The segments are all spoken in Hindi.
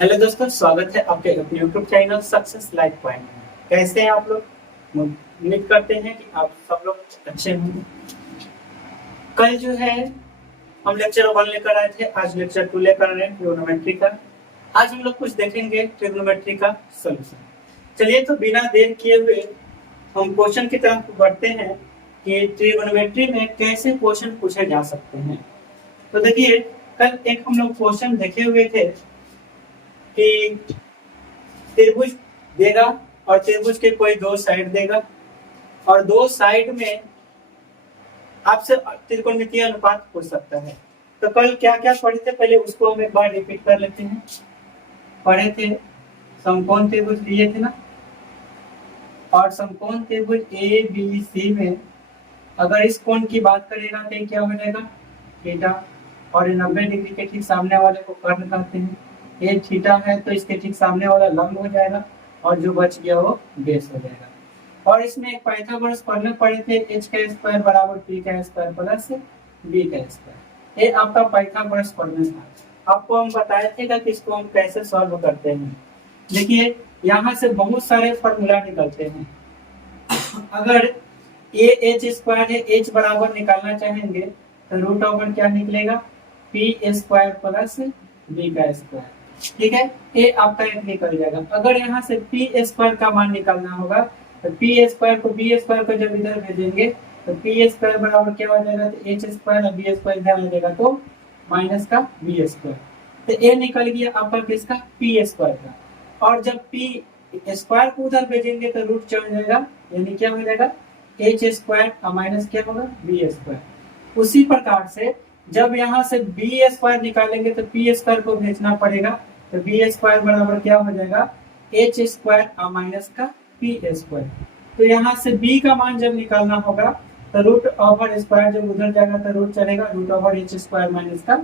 हेलो दोस्तों, स्वागत है आपके अपने YouTube channel success life point में। कैसे हैं आप लोग? उम्मीद करते हैं कि आप सब लोग अच्छे होंगे। कल जो है हम लेक्चर 1 लेकर आए थे, आज लेक्चर 2 लेकर आ रहे हैं ट्रिग्नोमेट्री का। आज हम लोग कुछ देखेंगे ट्रिग्नोमेट्री का सॉल्यूशन। चलिए तो बिना देर किए हुए हम क्वेश्चन की तरफ बढ़ते हैं कि ट्रिग्नोमेट्री में कैसे क्वेश्चन पूछे जा सकते हैं। तो देखिए, कल एक हम लोग क्वेश्चन देखे हुए थे कि त्रिभुज देगा और त्रिभुज के कोई दो साइड देगा और दो साइड में आपसे त्रिकोणमितीय अनुपात पूछ सकता है। तो कल क्या क्या पढ़े थे, पहले उसको हम एक बार रिपीट कर लेते हैं। पढ़े थे समकोण त्रिभुज दिए थे ना, और समकोण त्रिभुज ए बी सी में अगर इस कोण की बात करेगा तो क्या हो जाएगा, थीटा। और 90 डिग्री के ठीक सामने वाले को कर्ण कहते हैं। ये थीटा है तो इसके ठीक सामने वाला लंब हो जाएगा और जो बच गया वो बेस हो जाएगा। और इसमें एक पाइथागोरस फॉर्मूला पढ़े थे, h का स्क्वायर बराबर p का स्क्वायर प्लस b का स्क्वायर। ये आपका पाइथागोरस फॉर्मूला था। आपको हम बताए थे कि इसको हम कैसे सॉल्व करते हैं। देखिए, यहाँ से बहुत सारे फॉर्मूला निकलते हैं। अगर ए एच स्क्वायर है, एच बराबर निकालना चाहेंगे तो रूट ओवर क्या निकलेगा, पी स्क्वायर प्लस बी का स्क्वायर। ठीक है, ए आपका एक निकल जाएगा। अगर यहाँ से पी स्क्वायर का मान निकालना होगा तो पी स्क्वायर को बी स्क्वायर को जब इधर भेजेंगे तो पी स्क्वायर बराबर क्या हो जाएगा, तो एच स्क्वायर और बी स्क्वायर इधर आ जाएगा तो माइनस का बी स्क्वायर। तो ए निकल गया आपका किसका, पी स्क्वायर का। और जब पी स्क्वायर को उधर भेजेंगे तो रूट चढ़ जाएगा, यानी क्या हो जाएगा, एच स्क्वायर का माइनस क्या होगा, बी स्क्वायर। उसी प्रकार से जब यहाँ से बी स्क्वायर निकालेंगे तो पी स्क्वायर को भेजना पड़ेगा, तो बी स्क्वायर बराबर क्या हो जाएगा, एच स्क्वायर माइनस का पी स्क्वायर। तो यहाँ से बी का मान जब निकालना होगा तो रूट ओवर स्क्वायर जब उधर जाएगा तो रूट चलेगा, root over H square minus का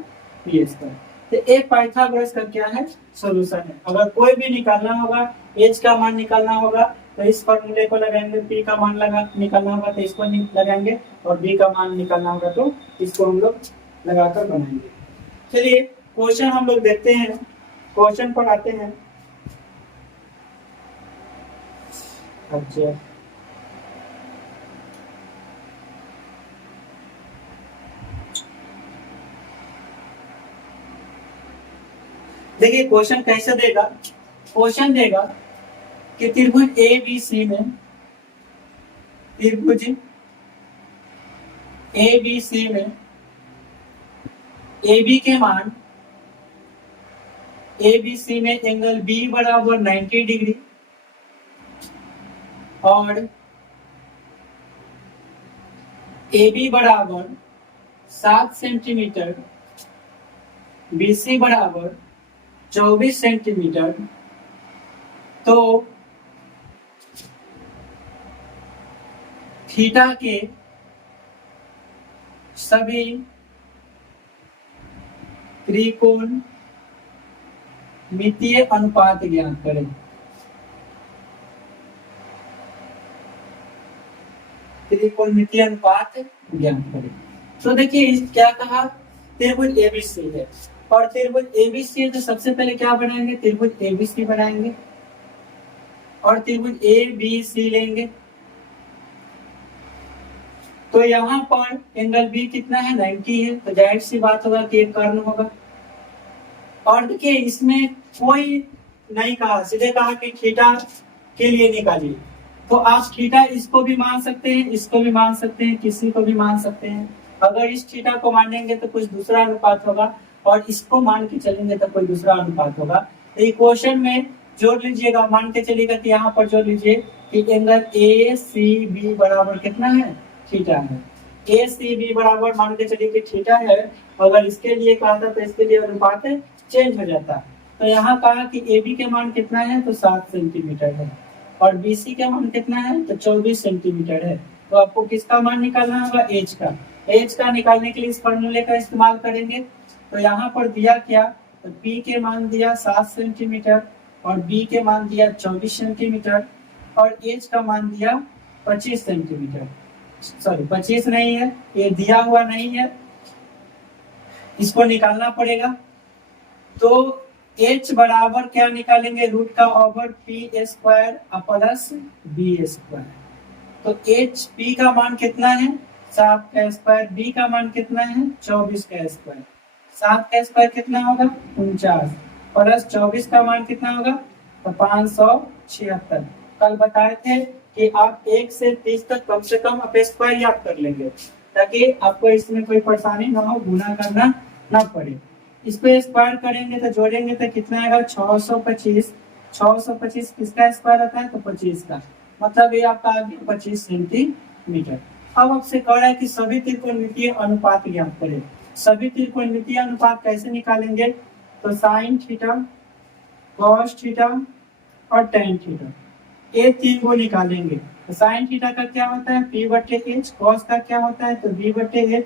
पी स्क्वायर। तो ए पाइथागोरस का क्या है, सॉल्यूशन है। अगर कोई भी निकालना होगा, एच का मान निकालना होगा तो इस फॉर्मूले को लगाएंगे, पी का मान निकालना होगा तो इसको लगाएंगे, और बी का मान निकालना होगा तो इसको हम लोग लगाकर बनाएंगे। चलिए क्वेश्चन हम लोग देखते हैं, क्वेश्चन पर आते हैं। अच्छा, देखिए क्वेश्चन कैसे देगा। क्वेश्चन देगा कि त्रिभुज ए बी सी में, त्रिभुज ए बी सी में ए बी के मान, ए बी सी में एंगल बी बराबर 90 डिग्री और ए बी बराबर 7 सेंटीमीटर, बी सी बराबर 24 सेंटीमीटर। तो थीटा के सभी त्रिकोण मितीय अनुपात ज्ञात करें। त्रिकोणमितीय अनुपात ज्ञात करें। तो देखिए क्या कहा, त्रिभुज एबीसी है और त्रिभुज एबीसी है तो सबसे पहले क्या बनाएंगे, त्रिभुज एबीसी बनाएंगे और त्रिभुज ए बी सी लेंगे। तो यहाँ पर एंगल बी कितना है, 90 है, तो जाहिर सी बात होगा कि एक कर्ण होगा। और देखिए इसमें कोई नहीं कहा, सीधे कहा कि थीटा के लिए निकालिए। तो आप थीटा इसको भी मान सकते हैं, इसको भी मान सकते हैं, किसी को भी मान सकते हैं। अगर इस थीटा को मानेंगे तो कुछ दूसरा अनुपात होगा और इसको मान के चलेंगे तो कोई दूसरा अनुपात होगा। तो इक्वेशन में जोड़ लीजिएगा, मान के चलिएगा तो यहाँ पर जोड़ लीजिए कि एंगल ए सी बी बराबर कितना है, थीटा है। ए सी बी बराबर मान के चलिए कि थीटा है। अगर इसके लिए कहा था तो इसके लिए अनुपात चेंज हो जाता। तो यहाँ कहा कि ए बी के मान कितना है, तो 7 सेंटीमीटर है और बी सी का मान कितना है, तो 24 सेंटीमीटर है। तो आपको किसका मान निकालना होगा, एच का। एच का निकालने के लिए इस फॉर्मूले का इस्तेमाल करेंगे। तो यहाँ पर दिया क्या, तो पी के मान दिया 7 सेंटीमीटर और बी के मान दिया 24 सेंटीमीटर और एच का मान दिया 25 सेंटीमीटर। सॉरी 25 नहीं है, ये दिया हुआ नहीं है, इसको निकालना पड़ेगा। तो h बराबर क्या निकालेंगे, रूट का over P square plus B square. तो h p का मान कितना है 7 का स्क्वायर, b का मान कितना है 24 का स्क्वायर। 7 का स्क्वायर कितना होगा 49 प्लस 24 का मान कितना होगा तो 576। कल बताए थे कि आप 1 से 30 तक कम से कम आप स्क्वायर याद कर लेंगे ताकि आपको इसमें कोई परेशानी ना हो, गुना करना ना पड़े। इसको स्क्वायर करेंगे तो जोड़ेंगे तो कितना आएगा 625। 625 किसका स्क्वायर आता है तो 25 का, मतलब ये आपका आ गया 25 सेंटीमीटर। अब आपसे कह रहा है कि सभी त्रिकोणमितीय अनुपात ज्ञात करें। सभी त्रिकोणमितीय अनुपात कैसे निकालेंगे, तो साइन थीटा, कॉस थीटा और टेन थीटा, ये तीन को निकालेंगे। तो साइन थीटा का क्या होता है p बटे h, कॉस का क्या होता है तो b बटे h,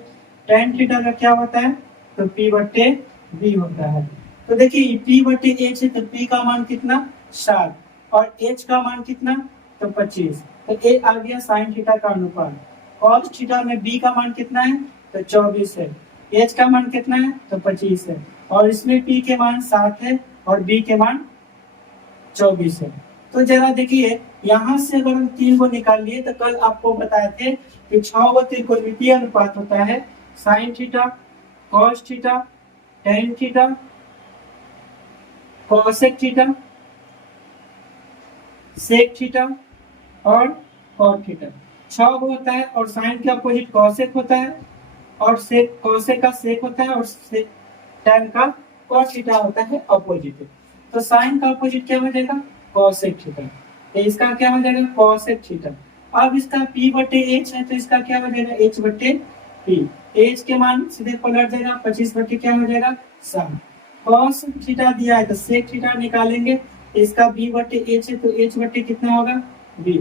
टेन थीटा का क्या होता है तो p बटे b होता है। तो देखिए p बटे h है तो p का मान कितना 7 और h का मान कितना तो 25। तो ये आ गया साइन थीटा का अनुपात। कॉस थीटा में b का मान कितना है तो 24 है, h का मान कितना है तो 25 है और इसमें p के मान 7 है और b के मान 24 है। तो जरा देखिए यहाँ से अगर हम 3 को निकाल लिए तो कल आपको बताए थे कि 6 गो त्रिकोणमितीय अनुपात होता है, sine theta, cos theta, tan theta, cosec theta, sec theta और कॉट थीटा। 6 गो होता है और साइन के अपोजिट कॉसेक होता है और सेक, कॉसेक का सेक होता है और टेन का कॉट थीटा होता है अपोजिट। तो साइन का अपोजिट क्या हो जाएगा कोसेक थीटा, तो इसका क्या हो जाएगा कोसेक थीटा। अब इसका p बटे h है तो इसका क्या हो जाएगा h बटे p। h के मान सीधे पलट जाएगा 25 बटे क्या हो जाएगा 7। cos थीटा दिया है तो सेक थीटा निकालेंगे, इसका b बटे h है तो h बटे कितना होगा b।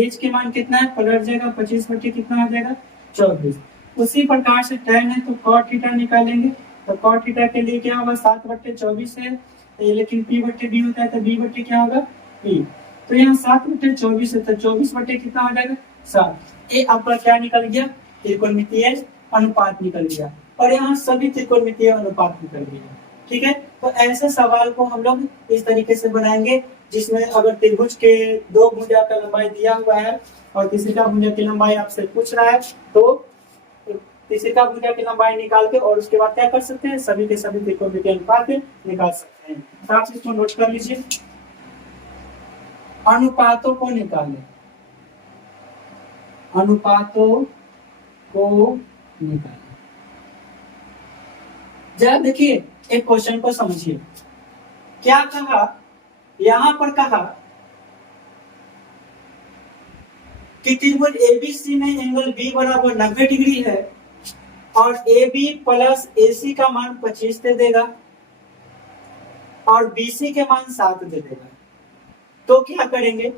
h के मान कितना है पलट जाएगा 25 बटे कितना हो जाएगा 24। उसी प्रकार से tan है तो cot थीटा निकालेंगे, तो cot थीटा के लिए क्या होगा 7 बटे 24 है, लेकिन p बटे b होता है तो b बटे क्या होगा p। तो यहाँ 7 बटे 24 है तो 24 बटे कितना हो जाएगा 7। ये आपका क्या निकल गया त्रिकोणमितीय अनुपात निकल गया और यहाँ सभी त्रिकोणमितीय अनुपात निकल गया। ठीक है, तो ऐसे सवाल को हम लोग इस तरीके से बनाएंगे जिसमें अगर त्रिभुज के दो भुजा का लंबाई दिया हुआ है और किसी का भुजा की लंबाई आपसे पूछ रहा है तो तीसरे का भुजा की लंबाई निकाल के और उसके बाद क्या कर सकते हैं सभी के सभी त्रिकोणमितीय अनुपात निकाल सकते हैं। तो आप इसको नोट कर लीजिए, अनुपातों को निकालें, अनुपातों को निकालें। जरा देखिए एक क्वेश्चन को समझिए, क्या कहा यहां पर कहा कि त्रिभुज एबीसी में एंगल बी बराबर 90 डिग्री है और AB प्लस AC का मान 25 दे देगा और BC के मान 7 दे देगा। तो क्या करेंगे,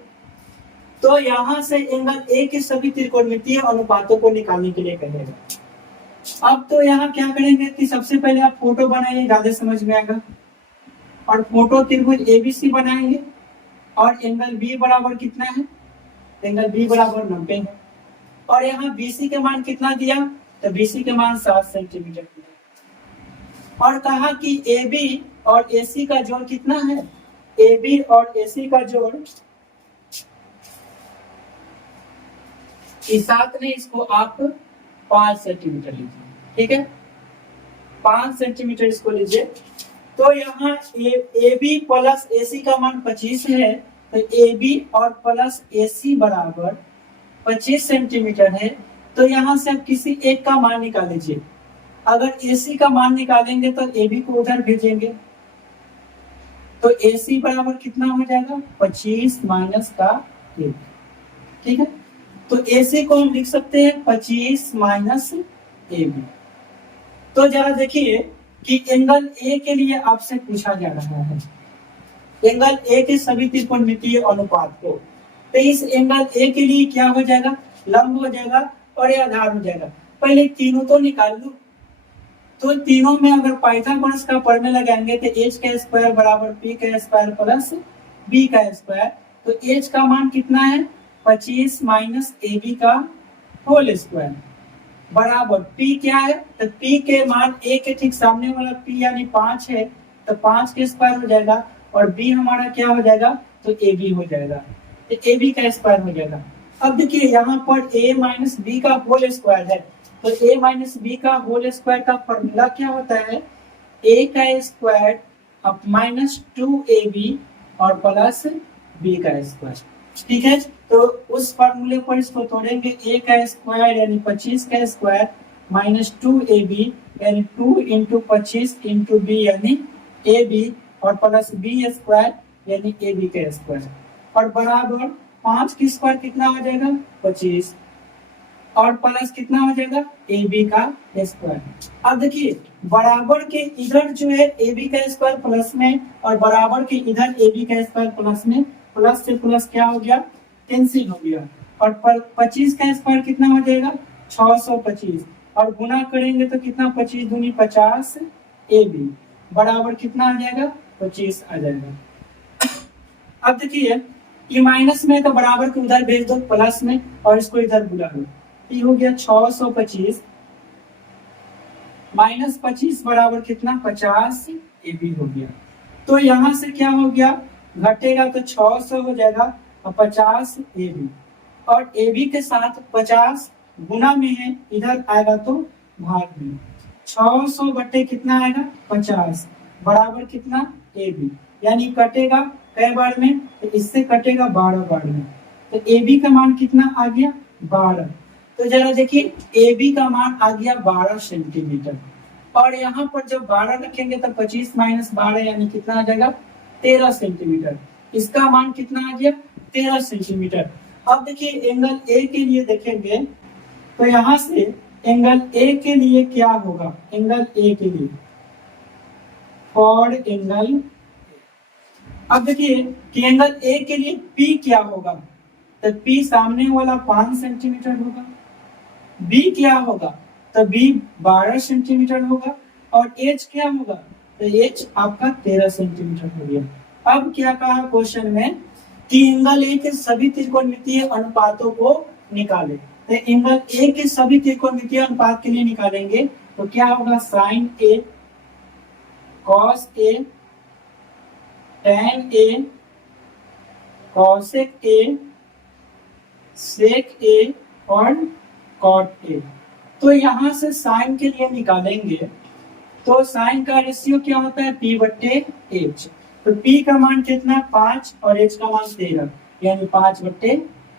तो यहां से एंगल A के सभी त्रिकोणमितीय अनुपातों को निकालने के लिए कहेगा। अब तो यहाँ क्या करेंगे कि सबसे पहले आप फोटो बनाइए, ज्यादा समझ में आएगा। और फोटो त्रिभुज ABC बनाएंगे और एंगल B बराबर कितना है, एंगल B बराबर 90 है और यहाँ BC के मान कितना दिया तो BC के मान 7 सेंटीमीटर दिया और कहा कि AB और AC का जोड़ कितना है, AB और AC का जोड़ इस साथ में इसको आप 5 सेंटीमीटर लीजिए। ठीक है, 5 सेंटीमीटर इसको लीजिए। तो यहाँ AB प्लस AC का मान 25 है तो AB और प्लस AC बराबर 25 सेंटीमीटर है। तो यहाँ से आप किसी एक का मान निकाल लीजिए। अगर AC का मान निकालेंगे तो AB को उधर भेजेंगे तो AC बराबर कितना हो जाएगा 25 माइनस का 1। ठीक है, तो AC को हम लिख सकते हैं 25 माइनस AB। तो जरा देखिए कि एंगल A के लिए आपसे पूछा जा रहा है, एंगल A के सभी त्रिकोणमितीय अनुपात को। तो इस एंगल A के लिए क्या हो जाएगा, लंब हो जाएगा और ये आधार हो जाएगा। पहले तीनों तो निकाल लो, तो तीनों में अगर पाइथागोरस का प्रमेय लगाएंगे तो h का स्क्वायर बराबर p का स्क्वायर प्लस b का स्क्वायर। तो h का मान कितना है 25 माइनस ab का होल स्क्वायर बराबर p क्या है, तो p के मान a के ठीक सामने वाला p यानी 5 है तो तो 5 का स्क्वायर हो जाएगा और बी हमारा क्या हो जाएगा, तो ए बी हो जाएगा, तो ए बी का स्क्वायर हो जाएगा। अब देखिए यहाँ पर a माइनस बी का होल स्क्वायर है, तो a माइनस बी का होल स्क्वायर का फॉर्मूला क्या होता है, a का स्क्वायर अब माइनस 2ab और प्लस b का स्क्वायर। ठीक है, तो उस फॉर्मूले पर इसको तोड़ेंगे, a का स्क्वायर यानी 25 का स्क्वायर माइनस 2ab यानी 2 इंटू 25 इंटू बी यानी ab और प्लस b स्क्वायर यानी ab का स्क्वायर और बराबर 5 की स्क्वायर कितना हो जाएगा 25 और प्लस कितना हो जाएगा ए बी का स्क्वायर। अब देखिए बराबर के इधर जो है ए बी का स्क्वायर प्लस में और बराबर के इधर ए बी का स्क्वायर प्लस में, प्लस से प्लस क्या हो गया कैंसिल हो गया और 25 का स्क्वायर कितना हो जाएगा 625 और गुना करेंगे तो कितना 25 दूनी 50 ए बी बराबर कितना आ जाएगा 25 आ जाएगा। अब देखिए ये माइनस में तो बराबर को उधर भेज दो प्लस में और इसको इधर बुला लो, ये हो गया 625 माइनस 25 बराबर कितना 50 ए बी हो गया। तो यहाँ से क्या हो गया घटेगा तो 600 हो जाएगा और 50 ए बी और ए बी के साथ 50 गुना में है इधर आएगा तो भाग में 600 बटे कितना आएगा 50 बराबर कितना ए बी यानी कटेगा कई बार में, तो इससे कटेगा 12 बार में, तो ए बी का मान कितना आ गया 12। तो जरा देखिए ए बी का मान आ गया 12 सेंटीमीटर और यहाँ पर जब 12 रखेंगे तो 25 माइनस 12 यानी कितना आ जाएगा 13 सेंटीमीटर। इसका मान कितना आ गया 13 सेंटीमीटर। अब देखिए एंगल ए के लिए देखेंगे तो यहाँ से एंगल ए के लिए क्या होगा, एंगल ए के लिए फॉर एंगल, अब देखिए कि एंगल ए के लिए P क्या होगा, तो P सामने वाला 5 सेंटीमीटर होगा, B क्या होगा तो B 12 सेंटीमीटर होगा और H क्या होगा तो H आपका 13 सेंटीमीटर हो गया। अब क्या कहा क्वेश्चन में कि एंगल ए के सभी त्रिकोणमितीय अनुपातों को निकालें, तो एंगल ए के सभी त्रिकोणमितीय अनुपात के लिए निकालेंगे तो क्या होगा sine A cos A tan A cosec A sec A और cot A। तो यहाँ से साइन के लिए निकालेंगे तो साइन का रेशियो क्या होता है P बट्टे H, तो P का मान कितना 5 और H का मान 13 यानी 5 बट्टे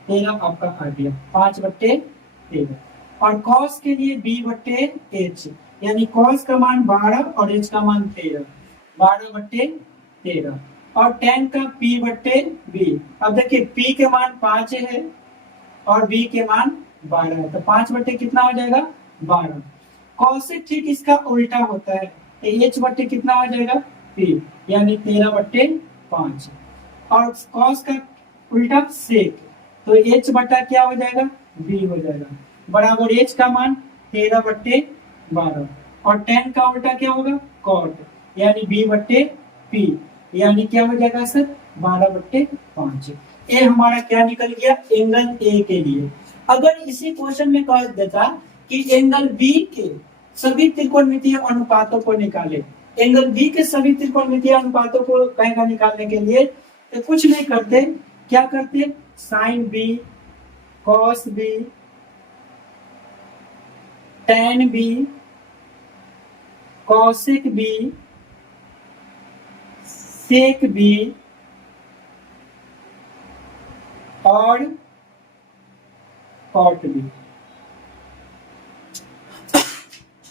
13 आपका आ गया 5 बट्टे 13 और cos के लिए B बट्टे H यानी cos का मान 12 और H का मान 13 12 बट्टे 13 और tan का P बट्टे B। अब देखिए P के मान 5 है और B के मान 12 है तो 5 बट्टे कितना हो जाएगा 12। कॉसेक ठीक इसका उल्टा होता है तो H बट्टे कितना हो जाएगा P यानी 13 बट्टे 5 और कॉस का उल्टा सेक तो H बट्टा क्या हो जाएगा B हो जाएगा बराबर H का मान 13 बट्टे 12 और tan का उल्टा क्या होगा कॉट यानी B बट्टे P यानी क्या हो जाएगा सर 12 बट्टे 5। ये हमारा क्या निकल गया एंगल ए के लिए। अगर इसी क्वेश्चन में कह देता कि एंगल बी के सभी त्रिकोणमितीय अनुपातों को निकाले, एंगल बी के सभी त्रिकोणमितीय अनुपातों को कहेगा निकालने के लिए तो कुछ नहीं करते, क्या करते sine B cos B tan B cosec B sec B और कॉट बी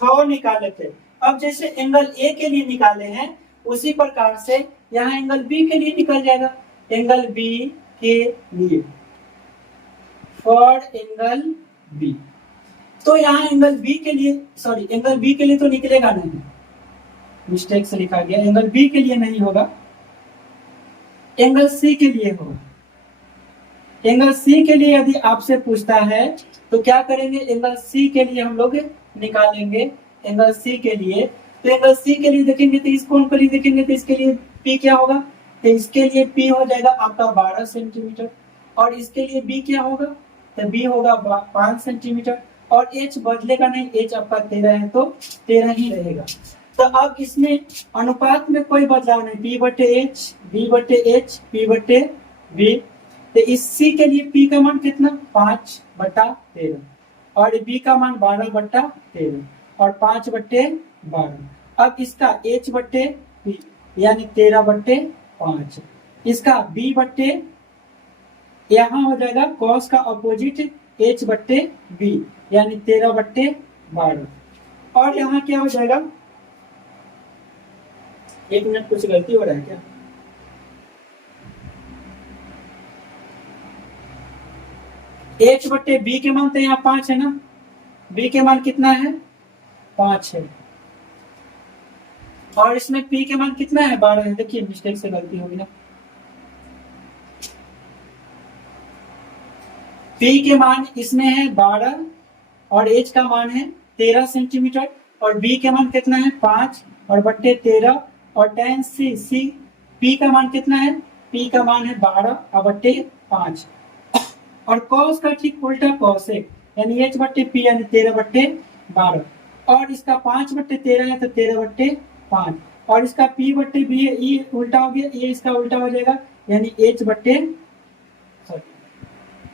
6 निकाले थे। अब जैसे एंगल ए के लिए निकाले हैं उसी प्रकार से यहाँ एंगल बी के लिए निकल जाएगा। एंगल बी के लिए फॉर एंगल बी, तो यहाँ एंगल बी के लिए सॉरी एंगल बी के लिए तो निकलेगा नहीं, मिस्टेक से लिखा गया, एंगल बी के लिए नहीं होगा, एंगल सी के लिए होगा। एंगल सी के लिए यदि आपसे पूछता है तो क्या करेंगे, एंगल सी के लिए हम लोग निकालेंगे। एंगल सी के लिए तो एंगल सी के लिए देखेंगे तो इस कोण के लिए देखेंगे तो इसके लिए पी क्या होगा, तो इसके लिए पी हो जाएगा आपका 12 सेंटीमीटर और इसके लिए बी क्या होगा तो बी होगा 5 सेंटीमीटर और एच बदलेगा नहीं, एच आपका 13 है तो 13 ही रहेगा। तो अब इसमें अनुपात में कोई बदलाव नहीं, P बटे एच, B बटे एच, P बटे B। तो इस C के लिए P का मान कितना 5/13 और B का मान 12/13 और 5/12। अब इसका H बटे P यानी 13/5, इसका B बटे यहाँ हो जाएगा cos का अपोजिट H बटे B यानी 13/12 और यहाँ क्या हो जाएगा, 1 मिनट कुछ गलती हो रहा है क्या? H बटे B के मान तो यहाँ 5 है ना, B के मान कितना है 5 है और इसमें P के मान कितना है 12 है। देखिए मिस्टेक से गलती होगी ना, P के मान इसमें है 12 और H का मान है 13 सेंटीमीटर और B के मान कितना है 5 और बट्टे 13 और tan C P का मान कितना है, P का मान है 12 और बट्टे 5 और cos का ठीक उल्टा cos है यानी H बट्टे P यानी 13/12 और इसका 5/13 है तो 13/5 और इसका P बट्टे B है, ये उल्टा हो गया, ये इसका उल्टा हो जाएगा यानी H बट्टे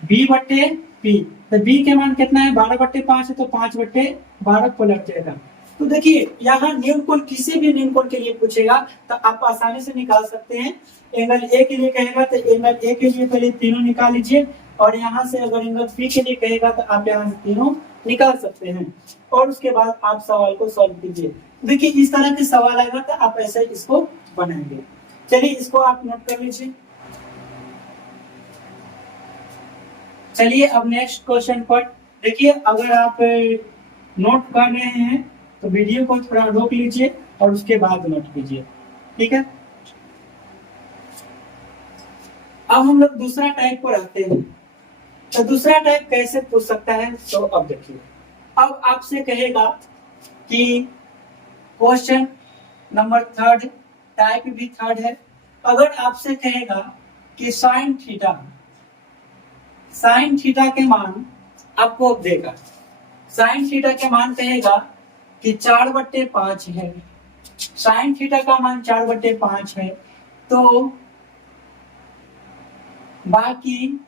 B बट्टे P। तो B के मान कितना है 12/5 है तो 5/12 पलट जाएगा। तो देखिए यहाँ न्यून कोण किसी भी न्यून कोण के लिए पूछेगा तो आप आसानी से निकाल सकते हैं। एंगल ए के लिए कहेगा तो एंगल ए के लिए पहले तीनों निकाल लीजिए और यहाँ से अगर एंगल बी के लिए कहेगा तो आप यहाँ से तीनों निकाल सकते हैं और उसके बाद आप सवाल को सॉल्व कीजिए। देखिए इस तरह के सवाल आएगा तो आप ऐसे इसको बनाएंगे। चलिए इसको आप नोट कर लीजिए। चलिए अब नेक्स्ट क्वेश्चन पर देखिए, अगर आप नोट कर रहे हैं तो वीडियो को थोड़ा रोक लीजिए और उसके बाद नोट कीजिए, ठीक है। अब हम लोग दूसरा टाइप पर आते हैं। तो दूसरा टाइप कैसे पूछ सकता है, तो अब देखिए, अब आपसे कहेगा कि क्वेश्चन नंबर 3 टाइप भी 3 है। अगर आपसे कहेगा कि साइन थीटा के मान आपको देगा, साइन थीटा के मान कहेगा कि 4/5 है, साइन थीटा का मान 4/5 है तो बाकी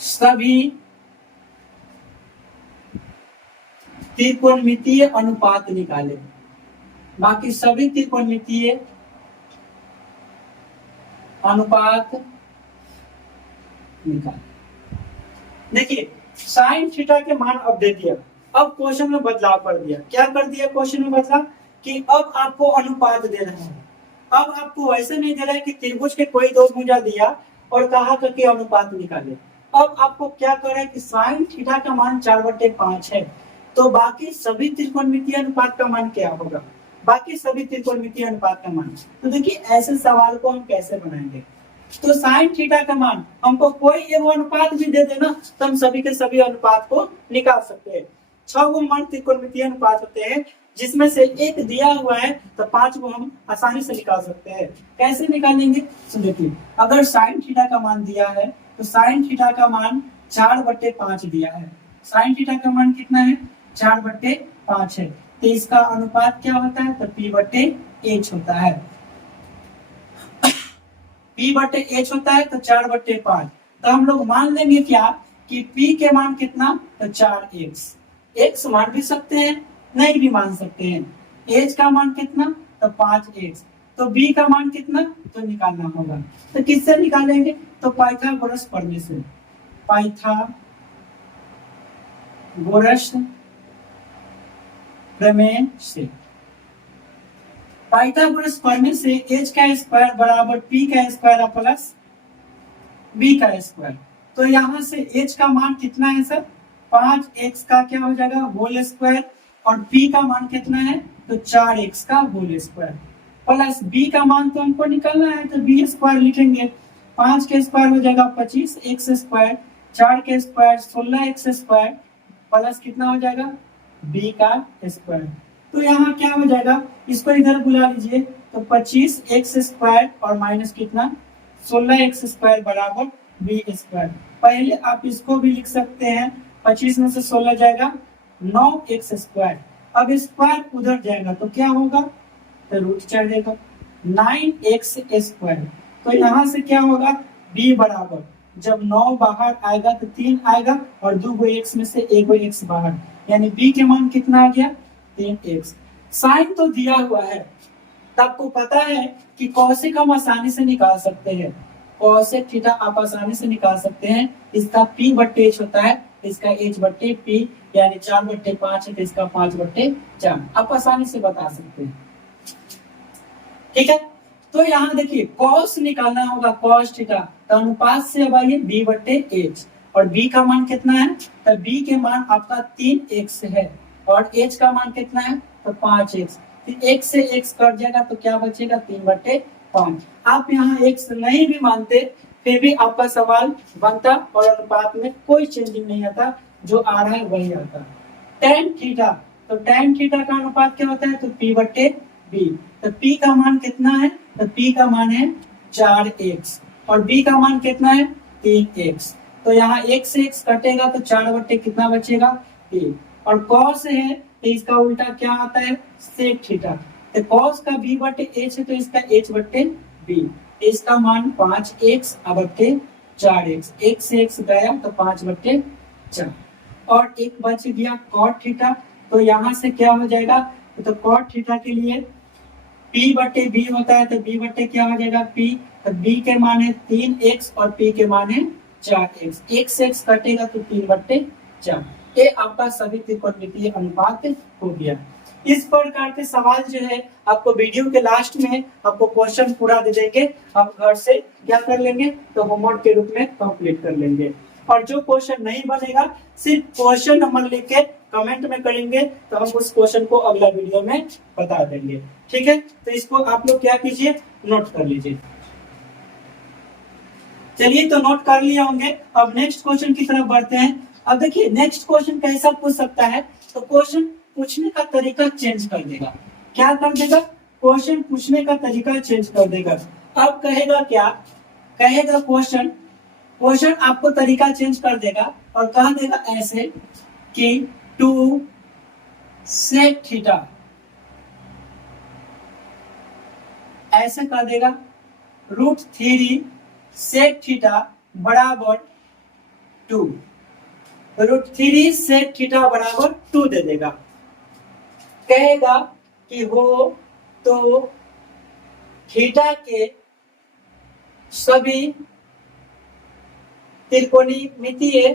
सभी त्रिकोणमितीय अनुपात निकाले, बाकी सभी त्रिकोणमितीय अनुपात निकाले। देखिए साइन थीटा के मान अब दे दिया, अब क्वेश्चन में बदलाव कर दिया। क्या कर दिया क्वेश्चन में बदलाव कि अब आपको अनुपात दे रहा है। अब आपको वैसे नहीं दे रहा है कि त्रिभुज के कोई दो भुजा दिया और कहा कि अनुपात निकाले। अब आपको क्या कर रहा है कि साइन थीटा का मान 4/5 है तो बाकी सभी त्रिकोणमितीय अनुपात का मान क्या होगा, बाकी सभी त्रिकोणमितीय अनुपात का मान। तो देखिए ऐसे सवाल को हम कैसे बनाएंगे, तो साइन थीटा का मान हमको कोई एक अनुपात भी दे देना तो हम सभी के सभी अनुपात को निकाल सकते हैं। 6 गो मान त्रिकोणमितीय अनुपात होते हैं जिसमें से एक दिया हुआ है तो 5 को हम आसानी से निकाल सकते हैं। कैसे निकालेंगे, तो देखिए अगर साइन थीटा का मान दिया है तो साइन थीटा का मान 4/5 दिया है, साइन थीटा का मान कितना है 4/5 है तो इसका अनुपात क्या होता है, तो P/H होता है। P/H होता है तो 4/5। तो हम लोग मान लेंगे क्या कि P के मान कितना, तो 4x, x मान भी सकते हैं नहीं भी मान सकते हैं। h का मान कितना, तो 5x। तो b का मान कितना, तो निकालना होगा। तो किससे निकालेंगे, तो पाइथागोरस प्रमेय से, पाइथागोरस प्रमेय से। पाइथागोरस प्रमेय से h का स्क्वायर बराबर p का स्क्वायर प्लस b का स्क्वायर। तो यहाँ से h का मान कितना है सर, 5x का क्या हो जाएगा होल स्क्वायर और p का मान कितना है, तो 4x का होल स्क्वायर प्लस b का मान तो हमको निकालना है तो b स्क्वायर लिखेंगे। 5 के स्क्वायर हो जाएगा 25 x स्क्वायर, 4 के स्क्वायर 16x स्क्वायर प्लस कितना हो जाएगा b का स्क्वायर। तो यहाँ क्या हो जाएगा, इसको इधर बुला लीजिए तो 25x स्क्वायर और माइनस कितना 16x स्क्वायर बराबर b स्क्वायर। पहले आप इसको भी लिख सकते हैं, 25 में से 16 जाएगा 9x स्क्वायर अब स्क्वायर उधर जाएगा तो क्या होगा, तो रूट चढ़ेगा 9x स्क्वायर। तो यहाँ से क्या होगा, b बराबर, जब 9 बाहर आएगा तो 3 आएगा और 2 गो x में से 1 गो x बाहर, यानी b के मान कितना आ गया, 3x। साइन तो दिया हुआ है, तो आपको पता है कि कॉसेक हम आसानी से निकाल सकते हैं। कॉसेक थीटा आप आसानी से निकाल सकते हैं। इसका p बट्टे h होता है, इसका h बट्टे p, यानी 4/5 है तो इसका 5/4 आप आसानी से बता सकते हैं। ठीक है, तो यहाँ देखिए कॉस निकालना होगा, कॉस थीटा, तो अनुपात से अब आइए b बट्टे h, और b का मान कितना है, तो b के मान आपका 3x है और h का मान कितना है, तो 5x। x से x कट जाएगा तो क्या बचेगा, 3/5। आप यहाँ x नहीं भी मानते फिर भी आपका सवाल बनता और अनुपात में कोई चेंजिंग नहीं आता, जो आ रहा है वही आता। tan थीटा, तो tan थीटा का अनुपात क्या होता है, तो p/b। तो p का मान कितना है, तो p का मान है 4x और b का मान कितना है, 3x। तो यहाँ x से x कटेगा तो 4 कितना बचेगा, a। और cos है तो इसका उल्टा क्या आता है, sec थीटा। तो cos का b/h है तो इसका h/b, इसका मान 5x/4x, x से x गया तो 5/4 और एक बच गया cot थीटा। तो यहाँ से क्या हो जाएगा, तो cot थीटा के लिए p/b होता है, तो b बट्टे क्या हो जाएगा, p। तो b के मान है 3x और p के मान है 4x, x से x कटेगा तो 3/4। ये आपका सभी त्रिकोणमितीय अनुपात हो गया। इस प्रकार के सवाल जो है आपको वीडियो के लास्ट में आपको क्वेश्चन पूरा दे देंगे, आप घर से क्या कर लेंगे, तो होमवर्क के रूप में कंप्लीट कर लेंगे। और जो क्वेश्चन नहीं बनेगा सिर्फ क्वेश्चन नंबर लिख के कमेंट में करेंगे, तो हम उस क्वेश्चन को अगला वीडियो में बता देंगे। ठीक है, तो इसको आप लोग क्या कीजिए, नोट कर लीजिए। चलिए, तो नोट कर लिए होंगे, अब नेक्स्ट क्वेश्चन की तरफ बढ़ते हैं। अब देखिए नेक्स्ट क्वेश्चन कैसा पूछ सकता है, तो क्वेश्चन पूछने का तरीका चेंज कर देगा। क्या कर देगा, क्वेश्चन पूछने का तरीका चेंज कर देगा। अब कहेगा क्या, कहेगा क्वेश्चन आपको तरीका चेंज कर देगा और कह देगा ऐसे कि 2 sec थीटा, ऐसे कर देगा √3 sec थीटा बराबर 2, √3 sec थीटा बराबर 2 दे देगा। कहेगा कि हो तो थीटा के सभी त्रिकोणमितीय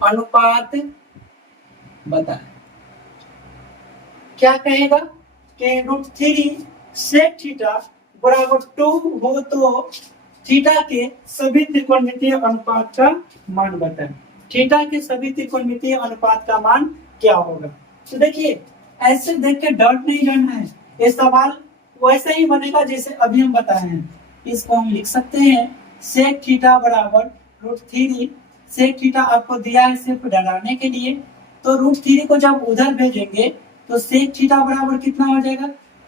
अनुपात बताएं। क्या कहेगा कि √3 sec थीटा बराबर 2 हो तो थीटा के सभी त्रिकोणमितीय अनुपात का मान बताएं। थीटा के सभी त्रिकोणमितीय अनुपात का मान क्या होगा। तो देखिए ऐसे देख के डर नहीं रहना है, ये सवाल वैसे ही बनेगा जैसे अभी हम बताए हैं। इसको हम लिख सकते हैं sec थीटा बराबर √3, sec थीटा आपको दिया है सिर्फ डराने के लिए, तो √3 को जब उधर भेजेंगे तो sec थीटा बराबर कितना हो जाएगा,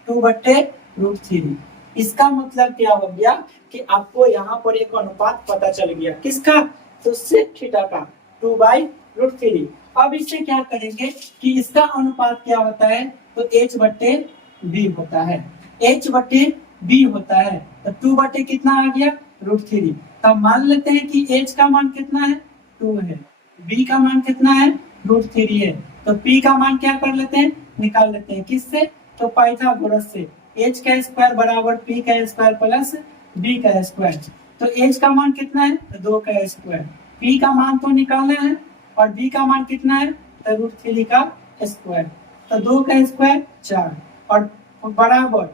2/√3। इसका मतलब क्या हो गया कि आपको यहाँ पर एक अनुपात पता चल गया, किसका, तो sec थीटा का 2/√3। अब इससे क्या करेंगे कि इसका अनुपात क्या होता है, तो h/b होता है, h/b होता है। तो 2 कितना आ गया, √3। तब मान लेते हैं कि h का मान कितना है, 2 है, b का मान कितना है, √3 है। तो p का मान क्या कर लेते हैं, निकाल लेते हैं, किससे, तो पाइथागोरस से। h का स्क्वायर बराबर p का स्क्वायर प्लस b का स्क्वायर। तो h का मान कितना है, 2 का स्क्वायर, p का मान तो निकालना है और b का मान कितना है, तो √3 का स्क्वायर। तो 2 का स्क्वायर 4 और बराबर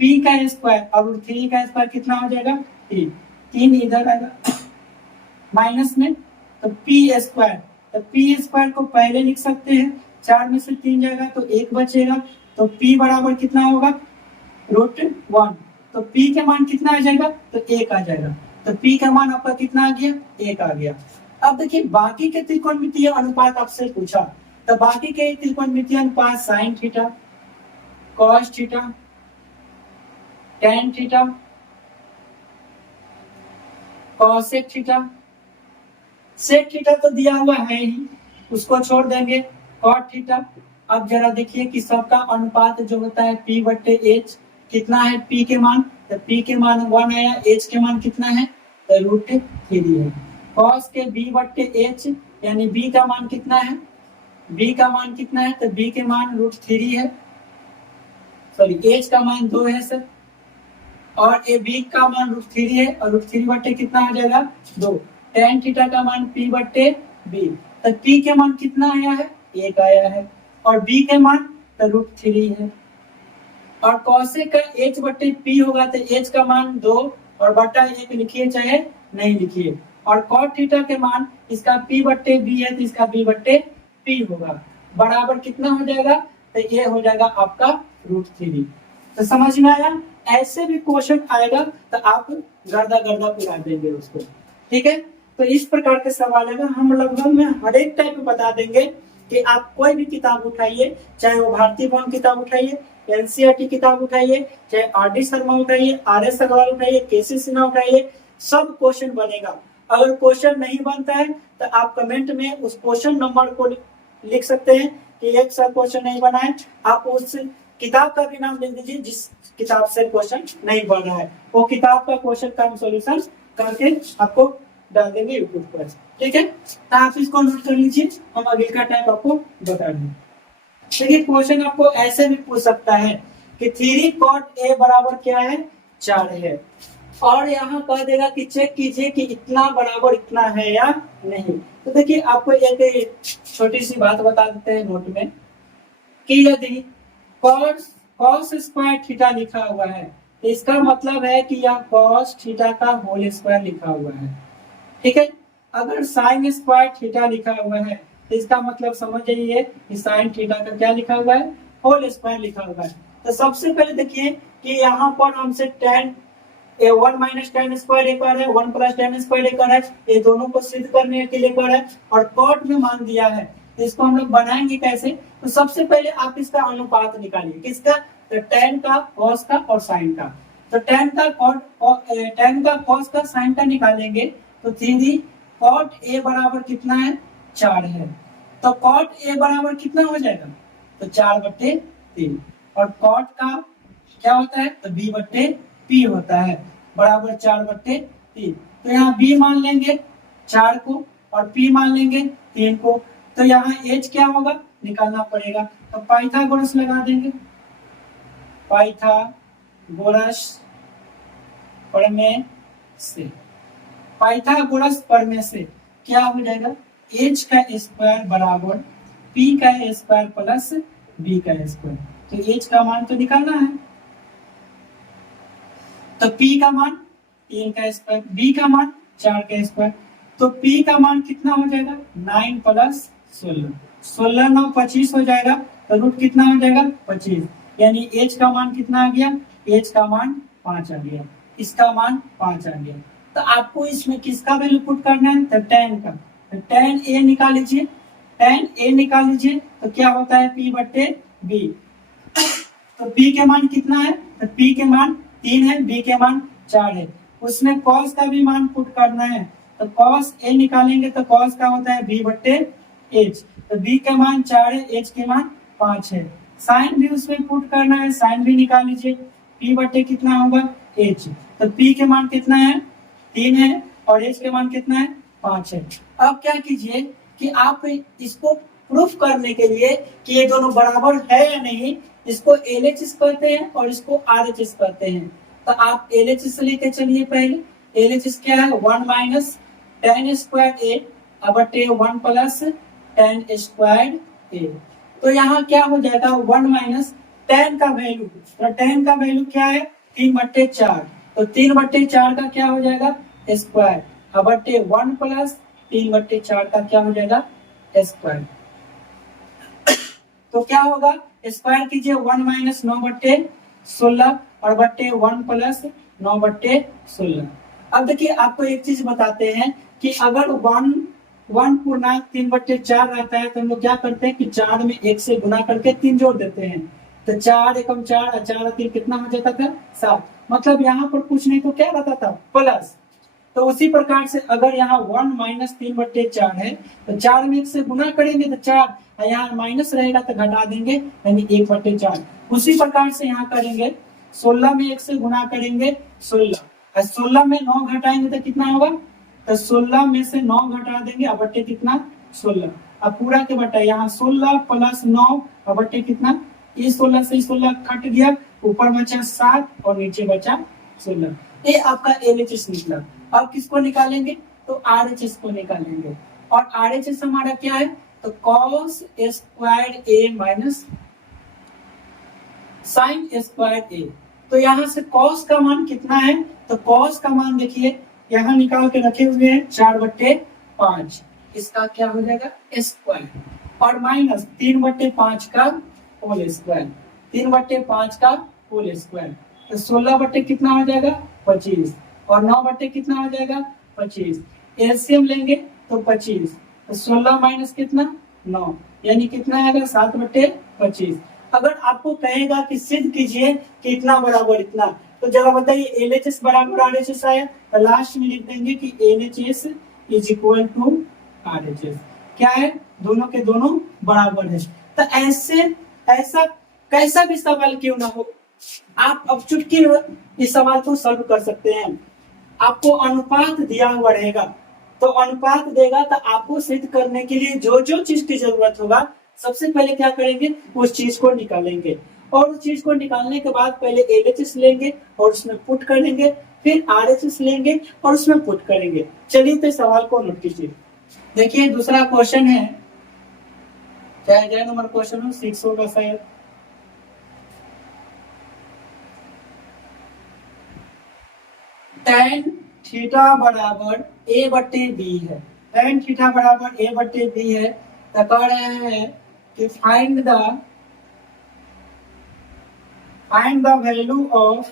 p का स्क्वायर और √3 का स्क्वायर कितना हो जाएगा, 3 इधर आएगा माइनस में, तो p स्क्वायर, तो p स्क्वायर को पहले लिख सकते हैं, 4 में से 3 जाएगा तो 1 बचेगा, तो p बराबर कितना होगा, √1। तो p के मान कितना आ जाएगा, तो 1 आ जाएगा। तो p का मान आपका कितना आ गया, 1 आ गया। अब देखिए बाकी के त्रिकोणमितीय अनुपात आपसे पूछा, तो बाकी के त्रिकोणमितीय अनुपात sin theta, cos theta, tan theta, cosec theta, sec theta तो दिया हुआ है ही, उसको छोड़ देंगे। कॉट थीटा, अब जरा देखिए कि सबका अनुपात जो होता है P बटे एच, कितना है P के मान, तो P के मान 1 आया, H के मान कितना है, तो √3 है। कॉस के B बटे एच यानी B का मान कितना है, B का मान कितना है, तो B के मान √3 है, सॉरी H का मान 2 है सर, और ए बी का मान √3 है, और √3 बटे कितना आ जाएगा 2। tan थीटा का मान P बटे B, तो P के मान कितना आया है, 1 आया है, और B के मान तो √3 है। और कॉसेक का H बटे P होगा तो H का मान 2 और बटा 1 लिखिए चाहे नहीं लिखिए, और cot थीटा के मान इसका P बटे B है तो इसका B बटे P होगा, बराबर कितना हो जाएगा, तो ये हो जाएगा आपका √3। तो समझ में आया, ऐसे भी क्वेश्चन आएगा तो आप गर्दा गर्दा उड़ा देंगे उसको, ठीक है। तो इस प्रकार के सवाल है, हम लगभग में हर एक टाइप बता देंगे कि आप कोई भी किताब उठाइए, चाहे वो भारतीय भवन किताब उठाइए, एनसीईआरटी किताब उठाइए, चाहे आर.डी. शर्मा उठाइए, आर.एस. अग्रवाल उठाइए, के.सी. सिन्हा उठाइए, सब क्वेश्चन बनेगा। अगर क्वेश्चन नहीं बनता है तो आप कमेंट में उस क्वेश्चन नंबर को लिख सकते हैं कि एक सर क्वेश्चन नहीं बना है, आप उस किताब का भी नाम लिख दीजिए जिस किताब से क्वेश्चन नहीं बन रहा है, वो किताब का क्वेश्चन का हम सॉल्यूशन करके आपको डाल देंगे यूट्यूब पर, ठीक है। तो आप इसको नोट कर लीजिए, हम अगले का टाइप आपको बता देंगे। देखिए क्वेश्चन आपको ऐसे भी पूछ सकता है कि 3 cot A बराबर क्या है, 4 है, और यहाँ कह देगा कि चेक कीजिए कि इतना बराबर इतना है या नहीं। तो देखिए आपको एक छोटी सी बात बता देते हैं नोट में कि यदि cos स्क्वायर थीटा लिखा हुआ है तो इसका मतलब है कि यह cos थीटा का होल स्क्वायर लिखा हुआ है, ठीक है। अगर sin स्क्वायर थीटा लिखा हुआ है तो इसका मतलब समझ जाइए कि sin थीटा का क्या लिखा हुआ है, होल स्क्वायर लिखा हुआ है। तो सबसे पहले देखिए कि यहाँ पर हमसे tan 1 माइनस tan स्क्वायर एक बार है, 1 प्लस tan स्क्वायर एक बार है, ये दोनों को सिद्ध करने के लिए एक बार है, और cot में मान दिया है, तो इसको हम लोग बनाएंगे कैसे। तो सबसे पहले आप इसका अनुपात निकालिए, किसका, तो tan का, cos का और sin का। तो tan का cos का sin का निकालेंगे तो 3 cot A बराबर कितना है, 4 है, तो cot A बराबर कितना हो जाएगा, तो 4/3, और cot का क्या होता है, तो B बटे P होता है, बराबर 4/3। तो यहाँ B मान लेंगे 4 को और P मान लेंगे 3 को, तो यहाँ H क्या होगा निकालना पड़ेगा, तो पाइथागोरस लगा देंगे, पाइथागोरस प्रमेय से क्या हो जाएगा, H का स्क्वायर बराबर P का स्क्वायर प्लस B का स्क्वायर। तो H का मान तो निकालना है, तो P का मान 3 का स्क्वायर, B का मान 4 का स्क्वायर, तो P का मान कितना हो जाएगा, 9 प्लस 16, 16 9 25 हो जाएगा, तो रूट कितना हो जाएगा 25, यानी H का मान कितना आ गया, H का मान 5 आ गया, इसका मान 5 आ गया। तो आपको इसमें किसका वैल्यू पुट करना है, तो tan का, तो tan A निकाल लीजिए, tan A निकाल लीजिए, तो क्या होता है P बटे B, तो P के मान कितना है, तो P के मान 3 है, B के मान 4 है, उसमें cos का भी मान पुट करना है, तो cos A निकालेंगे तो cos का होता है B बटे H, तो B के मान 4 है, H के मान 5 है, sin भी उसमें पुट करना है, sin भी निकाल लीजिए, P बटे कितना होगा H, तो P के मान कितना है 3 है, और H के मान कितना है 5 है। अब क्या कीजिए कि आप इसको प्रूफ करने के लिए कि ये दोनों बराबर है या नहीं, इसको LHS कहते हैं और इसको RHS कहते हैं। तो आप LHS लेके चलिए, पहले LHS क्या है, 1 माइनस tan स्क्वायर A बटे 1 प्लस tan स्क्वायर A। तो यहाँ क्या हो जाएगा, 1 माइनस tan का वैल्यू, तो tan का वैल्यू क्या है 3/4, तो 3/4 का क्या हो जाएगा स्क्वायर, बटे 1 प्लस 3/4 का क्या हो जाएगा स्क्वायर। तो क्या होगा, स्क्वायर कीजिए 1 माइनस 9/16 और बटे 1 प्लस 9/16। अब देखिए आपको एक चीज बताते हैं कि अगर 1 पूर्णांक 3/4 रहता है तो हम लोग क्या करते हैं कि 4 में 1 से गुना करके 3 जोड़ देते हैं, तो 4 एकम 4 और 4 3 कितना हो जाता था 7, मतलब यहाँ पर कुछ नहीं तो क्या रहता था प्लस, तो उसी प्रकार से अगर यहाँ 1 माइनस 3/4 है तो 4 में 1 से गुना करेंगे तो 4, यहाँ माइनस रहेगा तो घटा देंगे यानी 1/4। उसी प्रकार से यहाँ करेंगे 16 में 1 से गुना करेंगे 16, और 16 में 9 घटाएंगे तो कितना होगा, तो 16 में से 9 घटा देंगे अब बट्टे कितना 16। अब पूरा के बट्टा यहाँ 16 प्लस 9 अब बट्टे कितना, ये 16 से 16 कट गया, ऊपर बचा 7 और नीचे बचा 16। ये आपका LHS निकला। अब किसको निकालेंगे, तो RHS को निकालेंगे। और RHS हमारा क्या है, तो cos square A minus sine square A। तो यहाँ से cos का मान कितना है, तो cos का मान देखिए यहाँ निकाल के रखे हुए हैं 4/5, इसका क्या हो जाएगा स्क्वायर, और माइनस 3/5 का होल स्क्वायर, 3/5 का होल स्क्वायर, तो 16 बट्टे कितना हो जाएगा 25, और 9 बट्टे कितना हो जाएगा 25। एलसीएम लेंगे तो 25, तो 16 माइनस कितना 9, यानी कितना आएगा 7/25। अगर आपको कहेगा कि सिद्ध कीजिए कि इतना बराबर इतना, तो जरा बताइए LHS बराबर RHS आया, तो लास्ट में लिख देंगे कि LHS is equal to RHS। क्या है, दोनों के दोनों बराबर है। तो ऐसा कैसा भी सवाल क्यों ना हो, आप अब चुटकी इस सवाल को सॉल्व कर सकते हैं। आपको अनुपात दिया हुआ रहेगा, तो अनुपात देगा तो आपको सिद्ध करने के लिए जो जो चीज की जरूरत होगा सबसे पहले क्या करेंगे, उस चीज को निकालेंगे, और उस चीज को निकालने के बाद पहले LHS लेंगे और उसमें पुट करेंगे, फिर RHS लेंगे और उसमें पुट करेंगे। चलिए तो सवाल को नोट कीजिए। देखिए दूसरा क्वेश्चन है, चाहे नंबर क्वेश्चन हो 6 होगा शायद। tan थीटा बराबर A/B है, tan थीटा बराबर A/B है, तो कह रहे हैं कि find the value of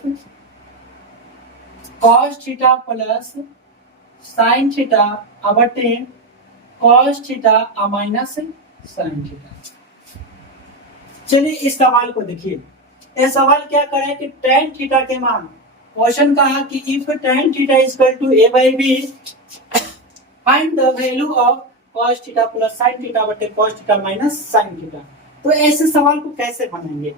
cos theta plus sin theta बटे cos theta minus sin theta. चलिए इस सवाल को देखिए, यह सवाल क्या करे कि tan थीटा के मान, क्वेश्चन कहा कि if tan theta is equal to A/B find the value of cos theta plus sin theta बटे cos theta minus sin theta. तो ऐसे सवाल को कैसे बनाएंगे,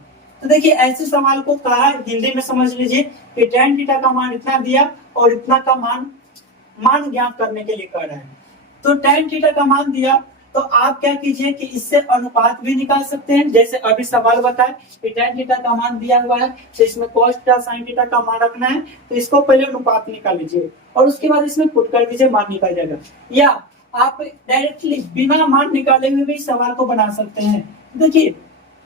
तो देखिए ऐसे सवाल को कहा हिंदी में समझ लीजिए कि tan थीटा का मान इतना दिया और इतना का मान ज्ञात करने के लिए कह रहा है। तो tan थीटा का मान दिया तो आप क्या कीजिए कि इससे अनुपात भी निकाल सकते हैं, जैसे अभी सवाल बताए कि tan थीटा का मान दिया हुआ है तो इसमें cos थीटा sin थीटा का मान रखना है, तो इसको पहले अनुपात निकाल लीजिए और उसके बाद इसमें पुट कर दीजिए, मान निकल जाएगा। या आप डायरेक्टली बिना मान निकाले हुए भी सवाल को बना सकते हैं। देखिए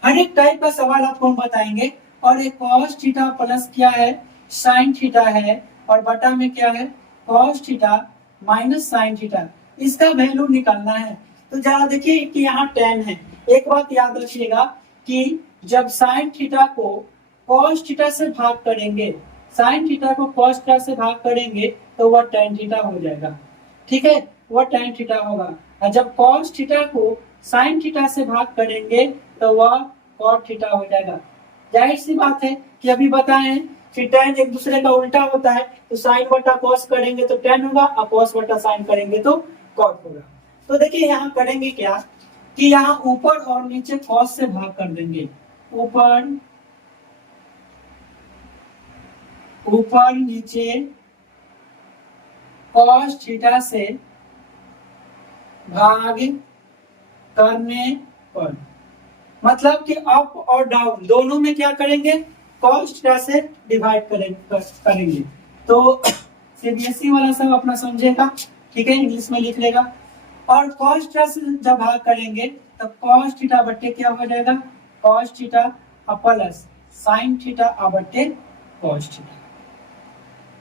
हर एक टाइप का सवाल आपको हम बताएंगे, और एक cos थीटा प्लस क्या है sin थीटा है, और बटा में क्या है cos theta minus sin theta, इसका वैल्यू निकालना है। तो जरा देखिए कि यहाँ tan है, एक बात याद रखिएगा कि जब sin थीटा को cos थीटा से भाग करेंगे, sin थीटा को cos थीटा से भाग करेंगे तो वह tan थीटा हो जाएगा, ठीक है, वह tan थीटा होगा। और जब cos थीटा को sin थीटा से भाग करेंगे तो वह cot थीटा हो जाएगा। जाहिर सी बात है कि अभी बताएं कि tan एक दूसरे का उल्टा होता है, तो sin बटा cos करेंगे तो tan होगा, और cos बटा sin करेंगे तो cot होगा। तो देखिए यहाँ करेंगे क्या कि यहाँ ऊपर और नीचे cos से भाग कर देंगे, ऊपर नीचे cos थीटा से भाग करने पर, मतलब कि अप और डाउन दोनों में क्या करेंगे cos थीटा से डिवाइड करेंगे। तो सीबीएसई वाला सब अपना समझेगा, ठीक है, इंग्लिश में लिख लेगा। और cos थीटा से जब भाग करेंगे तो cos थीटा बट्टे क्या हो जाएगा cos theta plus sin theta बट्टे cos थीटा,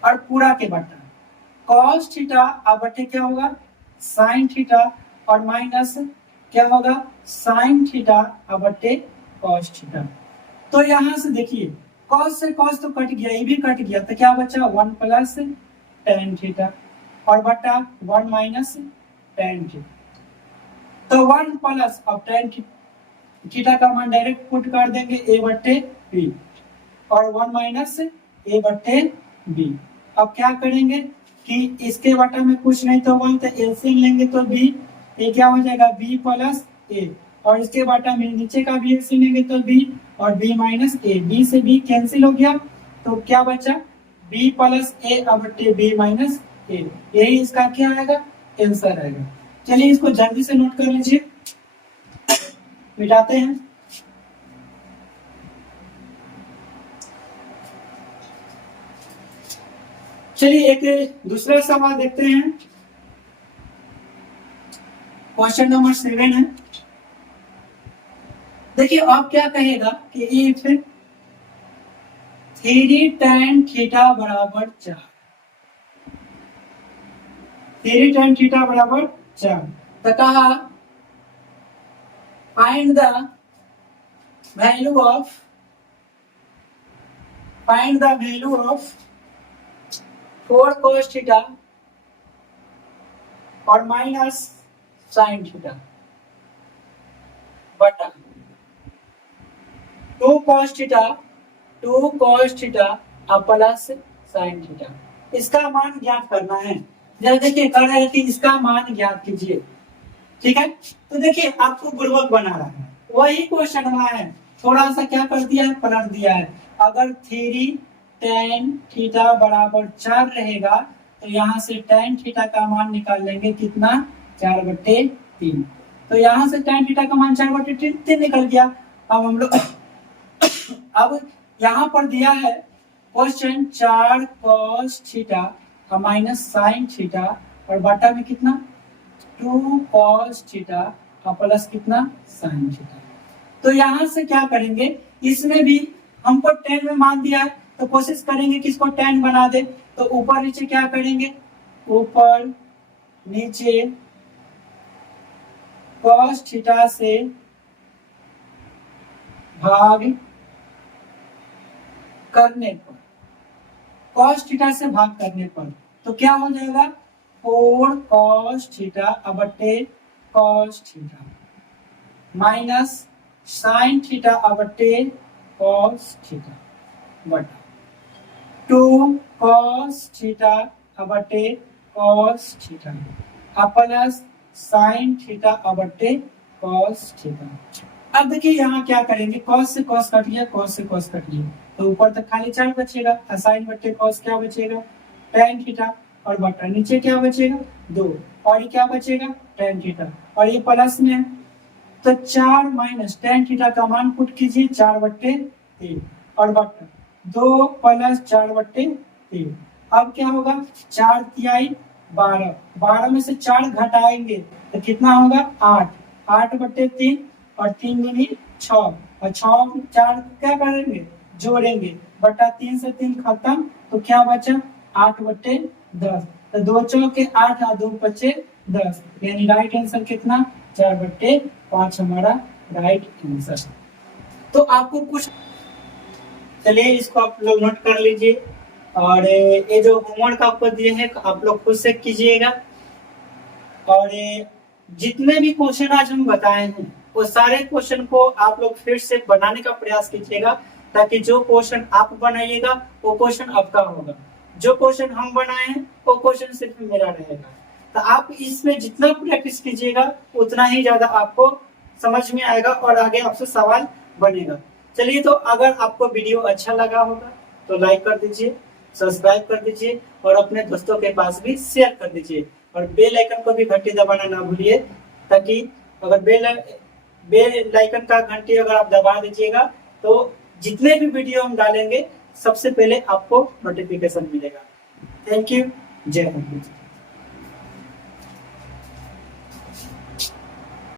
और पूरा के बट्टा cos थीटा बट्टे क्या होगा sin थीटा, और माइनस क्या होगा sin थीटा बट्टे cos थीटा। तो यहाँ से देखिए cos से cos तो कट गया, ये भी कट गया, तो क्या बचा 1 प्लस tan थीटा, और बटा 1 माइनस tan थीटा। तो 1 प्लस अब tan थीटा का मान डायरेक्ट पुट कर देंगे A/B, और 1 माइनस A/B। अब क्या करेंगे कि इसके बटा में कुछ नहीं तो 1, तो एलसीएम लेंगे तो बी, ये क्या हो जाएगा बी प्लस ए, और इसके बटा में नीचे का भी एलसीएम लेंगे तो बी और बी माइनस ए, बी से बी कैंसिल हो गया तो क्या बचा बी प्लस ए बटे बी माइनस ए, यही इसका क्या आएगा आंसर आएगा। चलिए इसको जल्दी से नोट कर लीजिए, मिटाते हैं। चलिए एक दूसरा सवाल देखते हैं, क्वेश्चन नंबर 7 है। देखिए आप क्या कहेगा कि इफ 3 tan थीटा बराबर 4, 3 tan थीटा बराबर 4, तो कहा find the value of 4 cos theta और माइनस sin थीटा बटा 2 cos theta plus sin theta, इसका मान ज्ञात करना है। जरा देखिए कह रहा है कि इसका मान ज्ञात कीजिए, ठीक है। तो देखिए आपको बुड़बक बना रहा है, वही क्वेश्चन वहां है, थोड़ा सा क्या कर दिया है पलट दिया है। अगर 3 tan थीटा बराबर 4 रहेगा तो यहाँ से tan थीटा का मान निकाल लेंगे कितना 4/3, तो यहाँ से tan थीटा का मान 4/3 निकल गया। अब हम लोग अब यहाँ पर दिया है question 4 cos theta minus sin theta और बटा में कितना 2 cos थीटा प्लस कितना sin थीटा। तो यहाँ से क्या करेंगे, इसमें भी हमको tan में मान दिया है तो कोशिश करेंगे कि इसको tan बना दे, तो ऊपर नीचे क्या करेंगे, ऊपर नीचे cos थीटा से भाग करने पर, cos थीटा से भाग करने पर तो क्या हो जाएगा 4 cos थीटा बटे cos theta minus sin theta बटे cos थीटा बटा 2 cos थीटा बटे cos theta plus sin theta बटे cos थीटा। अब देखिए यहाँ क्या करेंगे, cos से cos कट गया, cos से cos कट गया, तो ऊपर तक खाली 4 बचेगा, sin बटे cos क्या बचेगा tan थीटा और बटा नीचे क्या बचेगा 2 और ये क्या बचेगा tan थीटा और ये प्लस में है तो 4 माइनस tan थीटा का मान पुट कीजिए 4/3 और बटा 2 प्लस 4/3। अब क्या होगा 4 तिहाई 12, 12 में से 4 घटाएंगे तो कितना होगा 8, 8/3 और 3 दूनी 6 और 6 4 क्या करेंगे जोड़ेंगे बटा 3 से 3 खत्म तो क्या बचा 8/10, तो 2 चौके 8 और 2 बचे 10, यानी राइट आंसर कितना 4/5 हमारा राइट आंसर। तो आपको कुछ, चलिए इसको आप लोग नोट कर लीजिए और ये जो होमवर्क आपको दिए हैं आप लोग खुद से कीजिएगा और जितने भी क्वेश्चन आज हम बताए हैं वो सारे क्वेश्चन को आप लोग फिर से बनाने का प्रयास कीजिएगा ताकि जो क्वेश्चन आप बनाइएगा वो क्वेश्चन आपका होगा, जो क्वेश्चन हम बनाए हैं वो क्वेश्चन सिर्फ मेरा रहेगा। तो आप इसमें जितना प्रैक्टिस कीजिएगा उतना ही ज्यादा आपको समझ में आएगा और आगे आपसे सवाल बनेगा। चलिए तो अगर आपको वीडियो अच्छा लगा होगा तो लाइक कर दीजिए, सब्सक्राइब कर दीजिए और अपने दोस्तों के पास भी शेयर कर दीजिए और बेल आइकन को भी घंटी दबाना ना भूलिए ताकि अगर बेल आइकन का घंटी अगर आप दबा दीजिएगा तो जितने भी वीडियो हम डालेंगे सबसे पहले आपको नोटिफिकेशन मिलेगा। थैंक यू, जय हिंद।